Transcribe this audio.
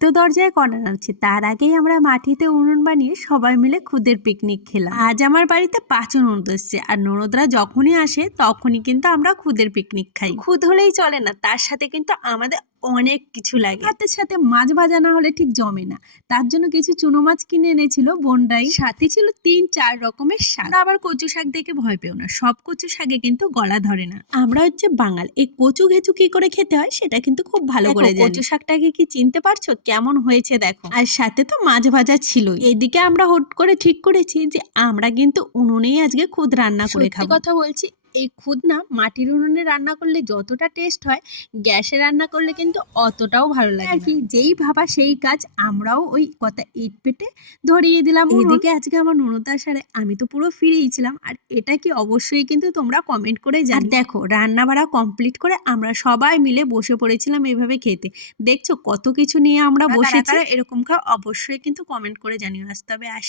তো দরজায় কড়া নাড়ছে, তার আগেই আমরা মাটিতে উনুন বানিয়ে সবাই মিলে খুদের পিকনিক খেলাম। আজ আমার বাড়িতে 5 ননদ এসছে, আর ননদরা যখনই আসে তখনই কিন্তু আমরা খুদের পিকনিক খাই। খুদ হলেই চলে না, তার সাথে কিন্তু আমাদের অনেক কিছু লাগে। ভাতের সাথে মাছ ভাজা না হলে ঠিক জমে না, তার জন্য কিছু চুনো মাছ কিনে এনেছিল বোনরাই, সাথে ছিল 3-4 রকমের শাক। আবার কচু শাক দেখে ভয় পেও না, সব কচু শাকে কিন্তু গলা ধরে না। আমরা হচ্ছে বাঙাল, এই কচু ঘেচু কি করে খেতে হয় সেটা কিন্তু খুব ভালো করে জানি। কচু শাকটাকে কি চিনতে পারছো কেমন হয়েছে দেখো। আর সাথে তো মাছ ভাজা ছিলই। এইদিকে আমরা হুট করে ঠিক করেছি যে আমরা কিন্তু উনুনেই আজকে খুদ রান্না করে খাবো। সত্যি কথা বলছি, এই খুদ না মাটির উনুনে রান্না করলে যতটা টেস্ট হয়, গ্যাসে রান্না করলে কিন্তু অতটাও ভালো লাগে আর কি। যেই ভাবা সেই কাজ, আমরাও ওই কথা ইট পেটে ধরিয়ে দিলাম। এইদিকে আজকে আমার ননদার সাথে আমি তো পুরো ফিরেই ছিলাম, আর এটা কি অবশ্যই কিন্তু তোমরা কমেন্ট করে জানিও। আর দেখো রান্না বাড়া কমপ্লিট করে আমরা সবাই মিলে বসে পড়েছিলাম এভাবে খেতে। দেখছো কত কিছু নিয়ে আমরা বসেছি। এরকম খাও অবশ্যই কিন্তু কমেন্ট করে জানিও। আজ তবে আসি।